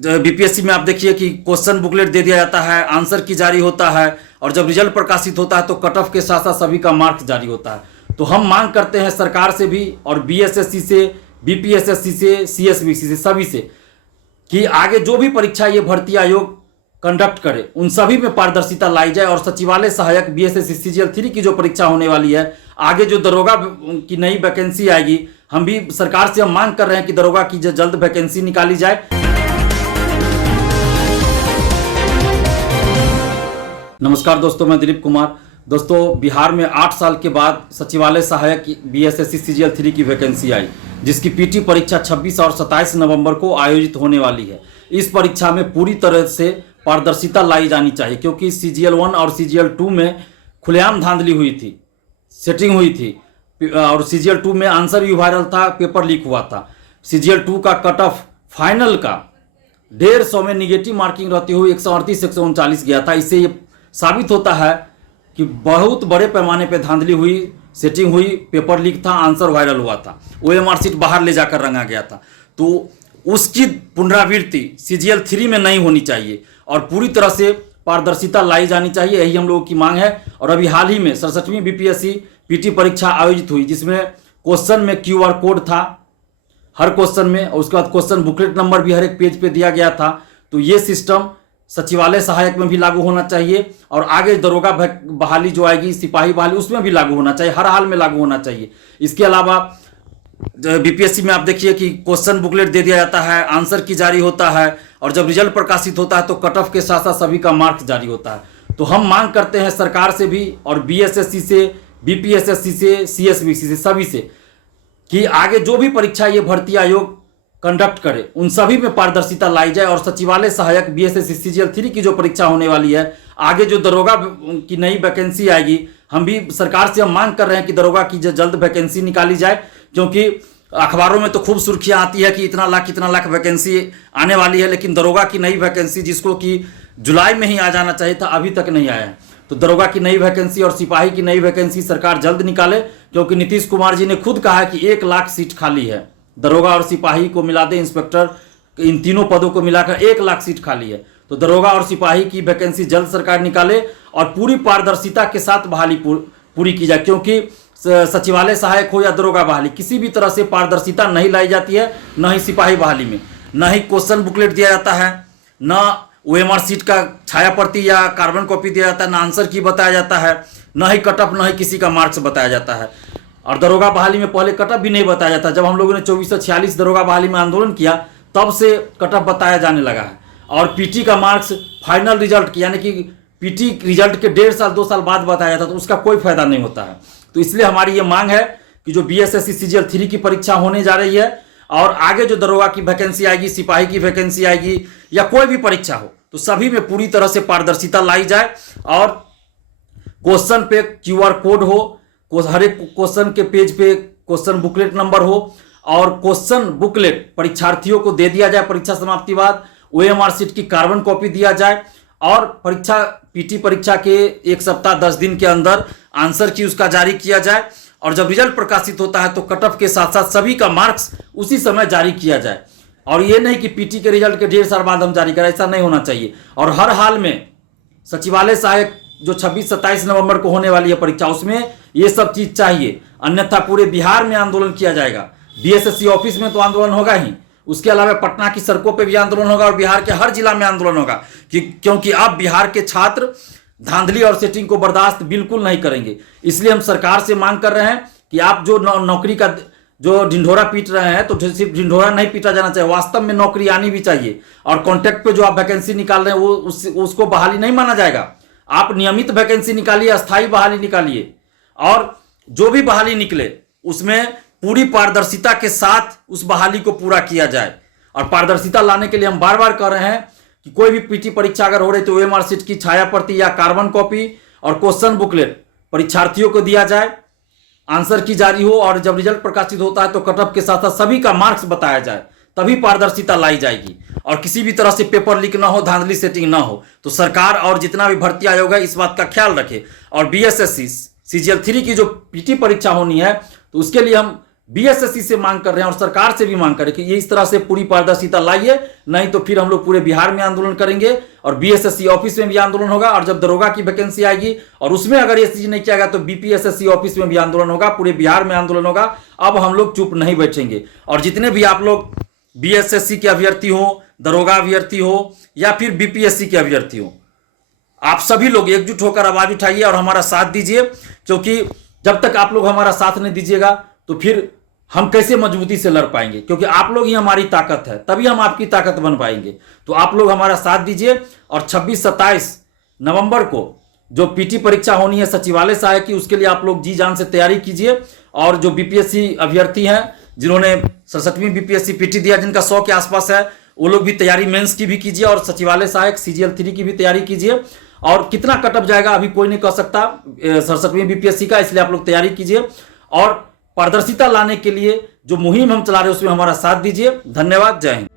जो बीपीएससी में आप देखिए कि क्वेश्चन बुकलेट दे दिया जाता है, आंसर की जारी होता है और जब रिजल्ट प्रकाशित होता है तो कट ऑफ के साथ साथ सभी का मार्क्स जारी होता है। तो हम मांग करते हैं सरकार से भी और बीएसएससी से, बीपीएसएससी से, सीएसबीसी से, सभी से कि आगे जो भी परीक्षा ये भर्ती आयोग कंडक्ट करे उन सभी में पारदर्शिता लाई जाए और सचिवालय सहायक बीएसएससी सीजीएल 3 की जो परीक्षा होने वाली है, आगे जो दरोगा की नई वैकेंसी आएगी, हम भी सरकार से हम मांग कर रहे हैं कि दरोगा की जल्द वैकेंसी निकाली जाए। नमस्कार दोस्तों, मैं दिलीप कुमार। दोस्तों, बिहार में 8 साल के बाद सचिवालय सहायक बीएसएससी सीजीएल 3 की वैकेंसी आई, जिसकी पीटी परीक्षा 26 और 27 नवंबर को आयोजित होने वाली है। इस परीक्षा में पूरी तरह से पारदर्शिता लाई जानी चाहिए, क्योंकि सीजीएल 1 और सीजीएल 2 में खुलेआम धांधली हुई थी, सेटिंग हुई थी और सीजीएल 2 में आंसर भी वायरल था, पेपर लीक हुआ था। सीजीएल 2 का कट ऑफ फाइनल का 150 में निगेटिव मार्किंग रहते हुए 138 से 139 गया था। इससे ये साबित होता है कि बहुत बड़े पैमाने पे धांधली हुई, सेटिंग हुई, पेपर लीक था, आंसर वायरल हुआ था, ओएमआर सीट बाहर ले जाकर रंगा गया था। तो उसकी पुनरावृत्ति सीजीएल 3 में नहीं होनी चाहिए और पूरी तरह से पारदर्शिता लाई जानी चाहिए, यही हम लोगों की मांग है। और अभी हाल ही में 67वीं बीपीएससी पीटी परीक्षा आयोजित हुई, जिसमें क्वेश्चन में क्यूआर कोड था हर क्वेश्चन में, और उसके बाद क्वेश्चन बुकलेट नंबर भी हर एक पेज पे दिया गया था। तो ये सिस्टम सचिवालय सहायक में भी लागू होना चाहिए और आगे दरोगा बहाली जो आएगी, सिपाही बहाली, उसमें भी लागू होना चाहिए, हर हाल में लागू होना चाहिए। इसके अलावा बीपीएससी में आप देखिए कि क्वेश्चन बुकलेट दे दिया जाता है, आंसर की जारी होता है और जब रिजल्ट प्रकाशित होता है तो कट ऑफ के साथ साथ सभी का मार्क्स जारी होता है। तो हम मांग करते हैं सरकार से भी और बीएसएससी से, बीपीएसएससी से, सीएसबीसी से, सभी से कि आगे जो भी परीक्षा ये भर्ती आयोग कंडक्ट करे उन सभी में पारदर्शिता लाई जाए और सचिवालय सहायक बीएसएससी सीजीएल 3 की जो परीक्षा होने वाली है, आगे जो दरोगा की नई वैकेंसी आएगी, हम भी सरकार से हम मांग कर रहे हैं कि दरोगा की जल्द वैकेंसी निकाली जाए। क्योंकि अखबारों में तो खूब सुर्खियां आती है कि इतना लाख वैकेंसी आने वाली है, लेकिन दरोगा की नई वैकेंसी जिसको कि जुलाई में ही आ जाना चाहिए था, अभी तक नहीं आया है। तो दरोगा की नई वैकेंसी और सिपाही की नई वैकेंसी सरकार जल्द निकाले, क्योंकि नीतीश कुमार जी ने खुद कहा है कि 1 लाख सीट खाली है। दरोगा और सिपाही को मिला दे, इंस्पेक्टर, इन तीनों पदों को मिलाकर 1 लाख सीट खाली है। तो दरोगा और सिपाही की वैकेंसी जल्द सरकार निकाले और पूरी पारदर्शिता के साथ बहाली पूरी की जाए, क्योंकि सचिवालय सहायक हो या दरोगा बहाली, किसी भी तरह से पारदर्शिता नहीं लाई जाती है, न ही सिपाही बहाली में, न ही क्वेश्चन बुकलेट दिया जाता है, न ओएमआर सीट का छाया प्रति या कार्बन कॉपी दिया जाता है, न आंसर की बताया जाता है, न ही कट ऑफ, न ही किसी का मार्क्स बताया जाता है। और दरोगा बहाली में पहले कट ऑफ भी नहीं बताया जाता। जब हम लोगों ने 2446 दरोगा बहाली में आंदोलन किया, तब से कट ऑफ बताया जाने लगा है। और पीटी का मार्क्स फाइनल रिजल्ट की, यानी कि पीटी रिजल्ट के 1.5 साल 2 साल बाद बताया जाता, तो उसका कोई फायदा नहीं होता है। तो इसलिए हमारी ये मांग है कि जो बीएसएससी सीजीएल 3 की परीक्षा होने जा रही है और आगे जो दरोगा की वैकेंसी आएगी, सिपाही की वैकेंसी आएगी या कोई भी परीक्षा हो, तो सभी में पूरी तरह से पारदर्शिता लाई जाए और क्वेश्चन पे क्यूआर कोड हो, हर एक क्वेश्चन के पेज पे क्वेश्चन बुकलेट नंबर हो और क्वेश्चन बुकलेट परीक्षार्थियों को दे दिया जाए परीक्षा समाप्ति बाद, ओएमआर सीट की कार्बन कॉपी दिया जाए और परीक्षा पीटी परीक्षा के 1 सप्ताह 10 दिन के अंदर आंसर की उसका जारी किया जाए और जब रिजल्ट प्रकाशित होता है तो कट ऑफ के साथ साथ सभी का मार्क्स उसी समय जारी किया जाए। और ये नहीं कि पीटी के रिजल्ट के 1.5 साल बाद हम जारी करें, ऐसा नहीं होना चाहिए। और हर हाल में सचिवालय सहायक जो 26-27 नवंबर को होने वाली है परीक्षा, उसमें ये सब चीज चाहिए, अन्यथा पूरे बिहार में आंदोलन किया जाएगा। बीएसएससी ऑफिस में तो आंदोलन होगा ही, उसके अलावा पटना की सड़कों पे भी आंदोलन होगा और बिहार के हर जिला में आंदोलन होगा, क्योंकि अब बिहार के छात्र धांधली और सेटिंग को बर्दाश्त बिल्कुल नहीं करेंगे। इसलिए हम सरकार से मांग कर रहे हैं कि आप जो नौकरी का जो ढिंढोरा पीट रहे हैं, तो सिर्फ ढिंढोरा नहीं पीटा जाना चाहिए, वास्तव में नौकरी आनी भी चाहिए। और कॉन्ट्रैक्ट पे जो आप वैकेंसी निकाल रहे हैं वो उसको बहाली नहीं माना जाएगा। आप नियमित वैकेंसी निकालिए, अस्थायी बहाली निकालिए और जो भी बहाली निकले उसमें पूरी पारदर्शिता के साथ उस बहाली को पूरा किया जाए। और पारदर्शिता लाने के लिए हम बार बार कह रहे हैं कि कोई भी पीटी परीक्षा अगर हो रही तो ओएमआर सीट की छाया प्रति या कार्बन कॉपी और क्वेश्चन बुकलेट परीक्षार्थियों को दिया जाए, आंसर की जारी हो और जब रिजल्ट प्रकाशित होता है तो कट ऑफ के साथ साथ सभी का मार्क्स बताया जाए, तभी पारदर्शिता लाई जाएगी और किसी भी तरह से पेपर लीक ना हो, धांधली सेटिंग ना हो। तो सरकार और जितना भी भर्ती आयोग है इस बात का ख्याल रखे और बीएसएससी सीजीएल 3 की जो पीटी परीक्षा होनी है तो उसके लिए हम बीएसएससी से मांग कर रहे हैं और सरकार से भी मांग कर रहे हैं कि ये इस तरह से पूरी पारदर्शिता लाइए, नहीं तो फिर हम लोग पूरे बिहार में आंदोलन करेंगे और बीएसएससी ऑफिस में भी आंदोलन होगा। और जब दरोगा की वैकेंसी आएगी और उसमें अगर ये चीज नहीं किया गया तो बीपीएसएससी ऑफिस में भी आंदोलन होगा, पूरे बिहार में आंदोलन होगा। अब हम लोग चुप नहीं बैठेंगे। और जितने भी आप लोग बीएसएससी के अभ्यर्थी हो, दरोगा अभ्यर्थी हो या फिर बीपीएससी के अभ्यर्थी हो, आप सभी लोग एकजुट होकर आवाज उठाइए और हमारा साथ दीजिए, क्योंकि जब तक आप लोग हमारा साथ नहीं दीजिएगा तो फिर हम कैसे मजबूती से लड़ पाएंगे, क्योंकि आप लोग ही हमारी ताकत है, तभी हम आपकी ताकत बन पाएंगे। तो आप लोग हमारा साथ दीजिए और 26-27 नवंबर को जो पीटी परीक्षा होनी है सचिवालय सहायक की, उसके लिए आप लोग जी जान से तैयारी कीजिए। और जो बीपीएससी अभ्यर्थी हैं जिन्होंने 67वीं बीपीएससी पीटी दिया, जिनका 100 के आसपास है, वो लोग भी तैयारी मेंस की भी कीजिए और सचिवालय सहायक सीजीएल 3 की भी तैयारी कीजिए। और कितना कटअप जाएगा अभी कोई नहीं कह सकता 67वीं बीपीएससी का, इसलिए आप लोग तैयारी कीजिए और पारदर्शिता लाने के लिए जो मुहिम हम चला रहे हैं उसमें हमारा साथ दीजिए। धन्यवाद, जय हिंद।